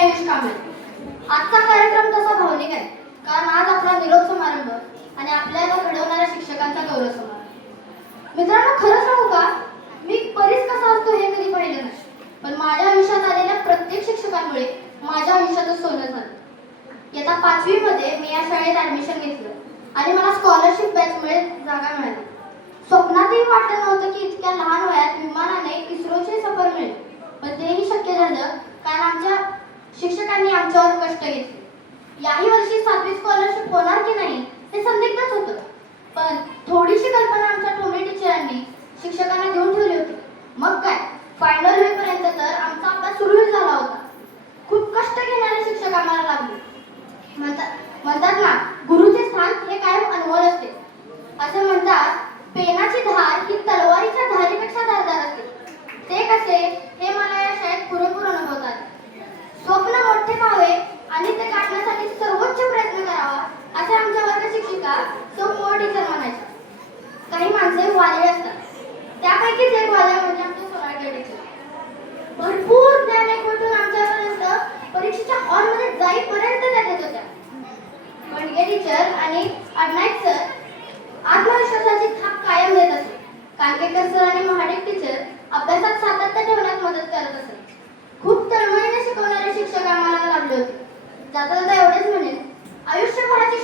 आयुष कांबळे. आजचा कार्यक्रम तसा भावनिक आहे, कारण आज आपला निरोप समारंभ आणि आपल्याला घडवणाऱ्या शिक्षकांचा गौरव समारंभ. मित्रांनो, खरं सांगू का, मी परीस कसा असतो हे कधी पाहिलं नाही, पण माझ्या आयुष्यात आलेल्या प्रत्येक शिक्षकांमुळे माझ्या आयुष्यातच सोनं झालं. इयत्ता 5वी मध्ये मी या शाळेत ऍडमिशन घेतलं आणि मला स्कॉलरशिप बॅचमुळे जागा मिळाली. स्वप्नातही वाटलं नव्हतं की इतक्या लहान वयात विमानाने इस्रोचे सफर मिळेल, पण तेही शक्य झालं कारण आमच्या शिक्षकांनी आमच्यावर कष्ट घेतले. याही वर्षी 7वी स्कॉलरशिप होणार की नाही हे संदिग्धच होतं, पण थोडीशी कल्पना आमच्या टोमरे टीचरांनी शिक्षकांना देऊन ठेवली होती. मग काय, फायनल होईपर्यंत तर आमचा अभ्यास सुरूच झाला होता. खूप कष्ट घेणारे शिक्षक आम्हाला लाभले. म्हणतात ना, गुरुचे स्थान हे कायम अनमोल असते. असे म्हणतात, पेनाची धार ही तलवारीच्या धारीपेक्षा धारदार असते. ते कसे हे मला या शाळेत पुरेपूर अनुभवता आले. स्वप्न मोठे व्हावे आणि ते गाठण्यासाठी सर्वोच्च प्रयत्न करावा असे आमच्या वर्ग शिक्षिका सौ मोर टीचर म्हणायच्या. काही माणसे वादळी असतात, त्यापैकीच एक वादळ म्हणजे आमचे सोनाळकर टीचर. भरपूर ज्ञान एकवटून आमच्यापर्यंत परीक्षेच्या हॉलमध्ये जाईपर्यंत त्या देत होत्या. बंडगे टीचर आणि अडनाईक सर आत्मविश्वासाची थाप कायम देत असत. कांकेकर सर आणि महाडिक टीचर अभ्यासात सातत्य ठेवण्यात मदत करत असत. खूप तळमळीने शिकवणारे शिक्षक आम्हाला लाभले होते. जाता जाता एवढेच म्हणेन, आयुष्यभराची